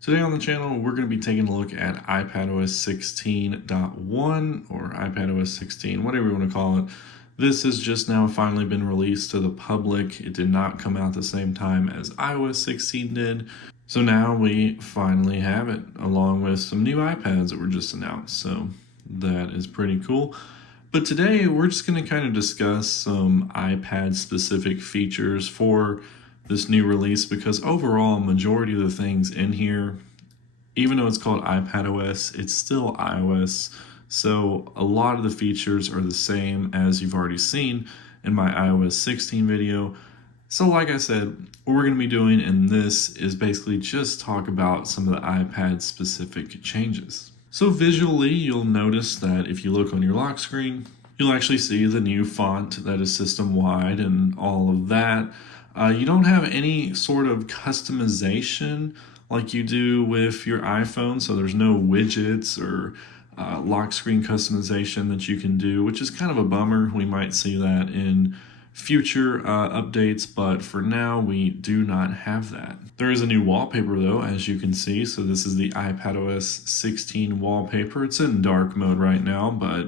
Today on the channel, we're going to be taking a look at iPadOS 16.1 or iPadOS 16, whatever you want to call it. This has just now finally been released to the public. It did not come out the same time as iOS 16 did. So now we finally have it, along with some new iPads that were just announced. So that is pretty cool. But today we're just going to kind of discuss some iPad specific features for this new release, because overall, majority of the things in here, even though it's called iPadOS, it's still iOS. So a lot of the features are the same as you've already seen in my iOS 16 video. So like I said, what we're going to be doing in this is basically just talk about some of the iPad specific changes. So visually, you'll notice that if you look on your lock screen, you'll actually see the new font that is system-wide and all of that. You don't have any sort of customization like you do with your iPhone, so there's no widgets or lock screen customization that you can do, which is kind of a bummer. We might see that in future updates, but for now we do not have that. There is a new wallpaper though, as you can see. So this is the iPadOS 16 wallpaper. It's in dark mode right now, but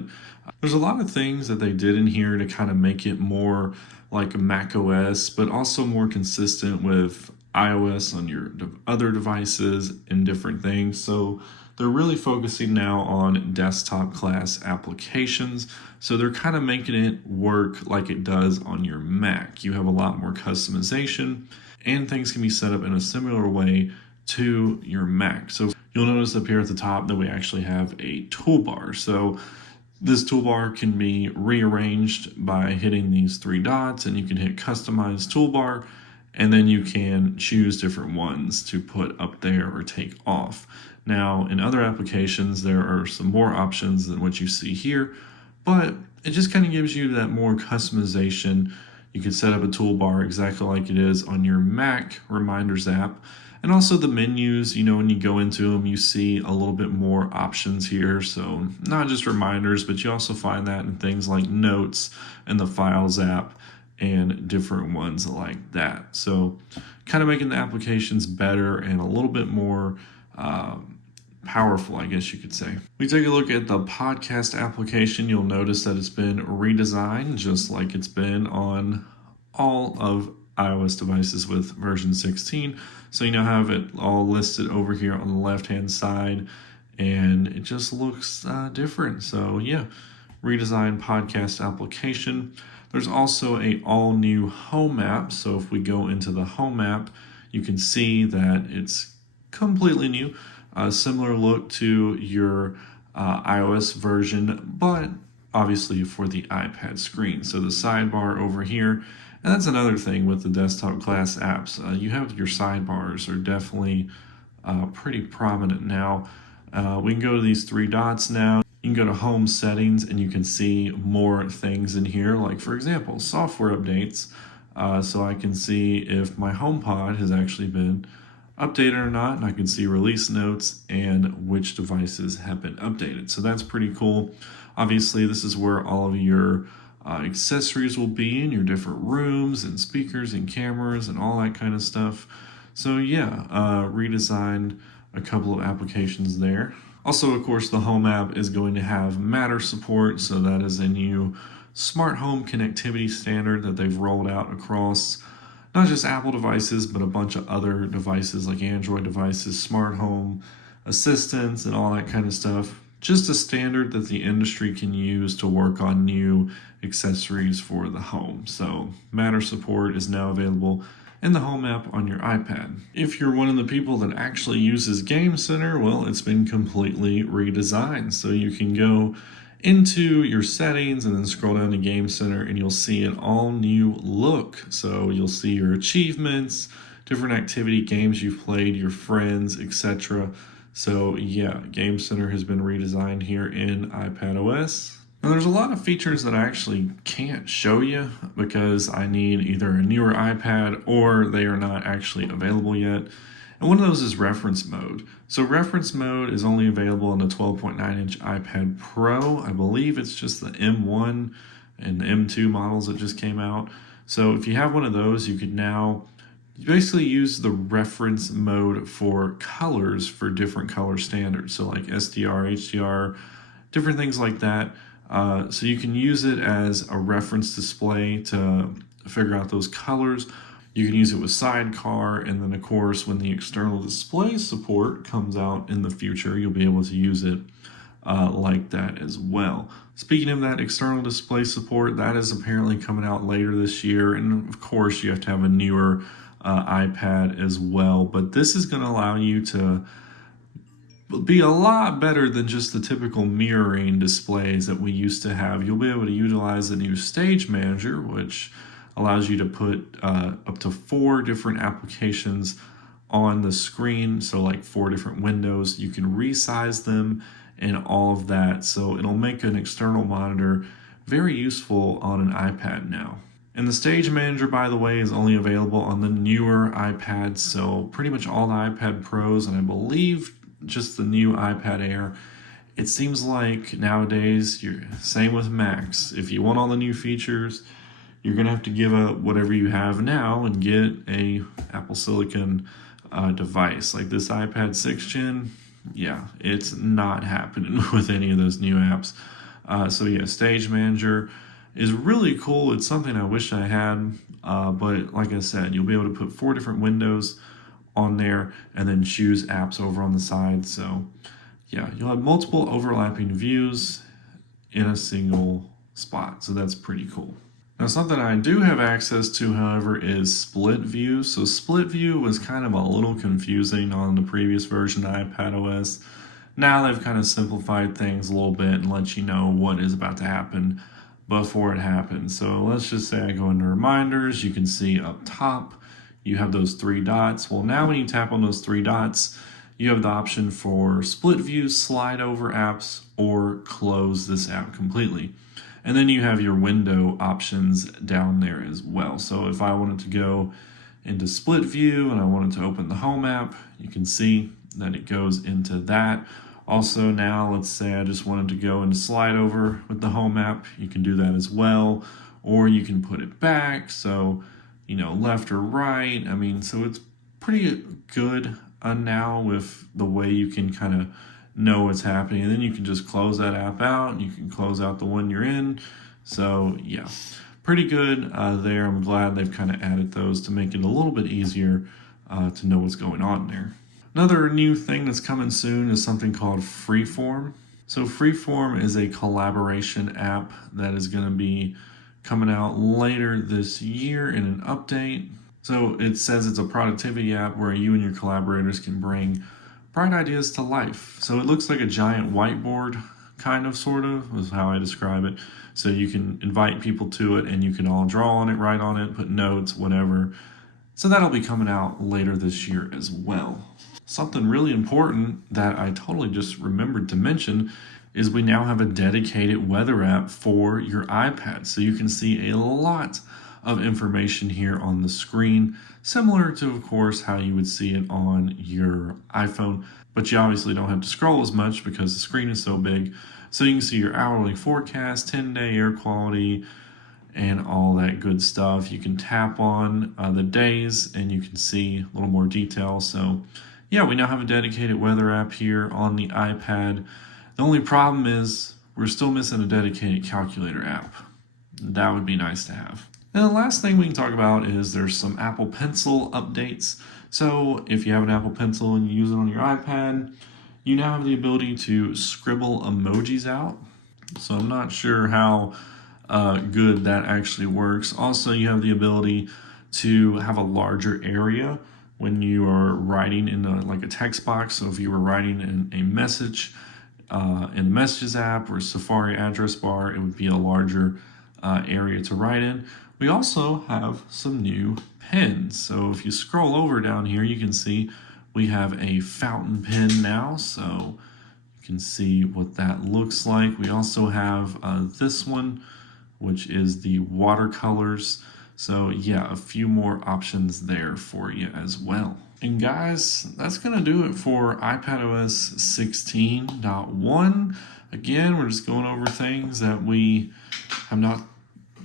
there's a lot of things that they did in here to kind of make it more like macOS, but also more consistent with iOS on your other devices and different things. So they're really focusing now on desktop class applications. So they're kind of making it work like it does on your Mac. You have a lot more customization and things can be set up in a similar way to your Mac. So you'll notice up here at the top that we actually have a toolbar. So this toolbar can be rearranged by hitting these three dots, and you can hit customize toolbar, and then you can choose different ones to put up there or take off. Now, in other applications, there are some more options than what you see here, but it just kind of gives you that more customization. You can set up a toolbar exactly like it is on your Mac Reminders app. And also the menus, when you go into them, you see a little bit more options here. So not just reminders, but you also find that in things like Notes and the Files app and different ones like that. So kind of making the applications better and a little bit more powerful, I guess you could say. We take a look at the podcast application. You'll notice that it's been redesigned just like it's been on all of iOS devices with version 16. So you now have it all listed over here on the left-hand side, and it just looks different. So yeah, redesigned podcast application. There's also a all-new home app. So if we go into the home app, you can see that it's completely new. Similar look to your iOS version, but obviously for the iPad screen. So the sidebar over here, and that's another thing with the desktop class apps. You have your sidebars are definitely pretty prominent now. We can go to these three dots now. You can go to home settings and you can see more things in here, like for example, software updates. So I can see if my HomePod has actually been updated or not, and I can see release notes and which devices have been updated. So that's pretty cool. Obviously, this is where all of your accessories will be in your different rooms and speakers and cameras and all that kind of stuff. So yeah, redesigned a couple of applications there. Also, of course, the home app is going to have Matter support. So that is a new smart home connectivity standard that they've rolled out across not just Apple devices, but a bunch of other devices like Android devices, smart home assistants, and all that kind of stuff. Just a standard that the industry can use to work on new accessories for the home. So Matter support is now available in the home app on your iPad. If you're one of the people that actually uses Game Center, well, it's been completely redesigned. So you can go into your settings and then scroll down to Game Center and you'll see an all new look. So you'll see your achievements, different activity games you've played, your friends, etc. So yeah, Game Center has been redesigned here in iPadOS. Now there's a lot of features that I actually can't show you because I need either a newer iPad or they are not actually available yet. And one of those is reference mode. So reference mode is only available on the 12.9-inch iPad Pro. I believe it's just the M1 and the M2 models that just came out. So if you have one of those, you could now You basically use the reference mode for colors for different color standards. So like SDR, HDR, different things like that. So you can use it as a reference display to figure out those colors. You can use it with Sidecar, and then of course when the external display support comes out in the future, you'll be able to use it like that as well. Speaking of that external display support, that is apparently coming out later this year, and of course you have to have a newer iPad as well, but this is going to allow you to be a lot better than just the typical mirroring displays that we used to have. You'll be able to utilize the new Stage Manager, which allows you to put up to 4 different applications on the screen, so like 4 different windows. You can resize them and all of that, so it'll make an external monitor very useful on an iPad now. And the Stage Manager, by the way, is only available on the newer iPads, so pretty much all the iPad Pros, and I believe just the new iPad Air. It seems like nowadays, same with Macs. If you want all the new features, you're going to have to give up whatever you have now and get a Apple Silicon device. Like this iPad 6 Gen, yeah, it's not happening with any of those new apps. So yeah, Stage Manager is really cool. It's something I wish I had, but like I said, you'll be able to put 4 different windows on there and then choose apps over on the side. So yeah, you'll have multiple overlapping views in a single spot. So that's pretty cool. Now something I do have access to, however, is split view. So split view was kind of a little confusing on the previous version of iPadOS. Now they've kind of simplified things a little bit and let you know what is about to happen before it happens. So let's just say I go into reminders. You can see up top, you have those 3 dots. Well, now when you tap on those 3 dots, you have the option for split view, slide over apps, or close this app completely. And then you have your window options down there as well. So if I wanted to go into split view and I wanted to open the home app, you can see that it goes into that. Also now, let's say I just wanted to go into slide over with the home app, you can do that as well. Or you can put it back, so, you know, left or right. I mean, so it's pretty good now with the way you can kind of know what's happening, and then you can just close that app out and you can close out the one you're in. So yeah, pretty good there. I'm glad they've kind of added those to make it a little bit easier to know what's going on there. Another new thing that's coming soon is something called Freeform. So Freeform is a collaboration app that is going to be coming out later this year in an update. So it says it's a productivity app where you and your collaborators can bring bright ideas to life. So it looks like a giant whiteboard, kind of, sort of, is how I describe it. So you can invite people to it and you can all draw on it, write on it, put notes, whatever. So that'll be coming out later this year as well. Something really important that I totally just remembered to mention is we now have a dedicated weather app for your iPad. So you can see a lot of information here on the screen, similar to, of course, how you would see it on your iPhone, but you obviously don't have to scroll as much because the screen is so big. So you can see your hourly forecast, 10-day air quality, and all that good stuff. You can tap on the days and you can see a little more detail. So yeah, we now have a dedicated weather app here on the iPad. The only problem is we're still missing a dedicated calculator app. That would be nice to have. And the last thing we can talk about is there's some Apple Pencil updates. So if you have an Apple Pencil and you use it on your iPad, you now have the ability to scribble emojis out. So I'm not sure how good that actually works. Also, you have the ability to have a larger area when you are writing in like a text box. So if you were writing in a message in the Messages app or Safari address bar, it would be a larger area to write in. We also have some new pens. So if you scroll over down here, you can see we have a fountain pen now. So you can see what that looks like. We also have this one, which is the watercolors. So yeah, a few more options there for you as well. And guys, that's gonna do it for iPadOS 16.1. Again, we're just going over things that we have not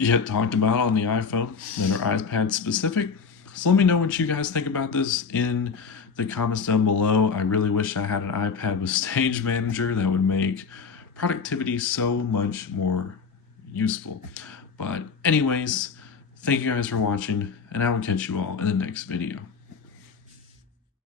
yet talked about on the iPhone that are iPad specific. So let me know what you guys think about this in the comments down below. I really wish I had an iPad with Stage Manager. That would make productivity so much more useful. But anyways, thank you guys for watching, and I will catch you all in the next video.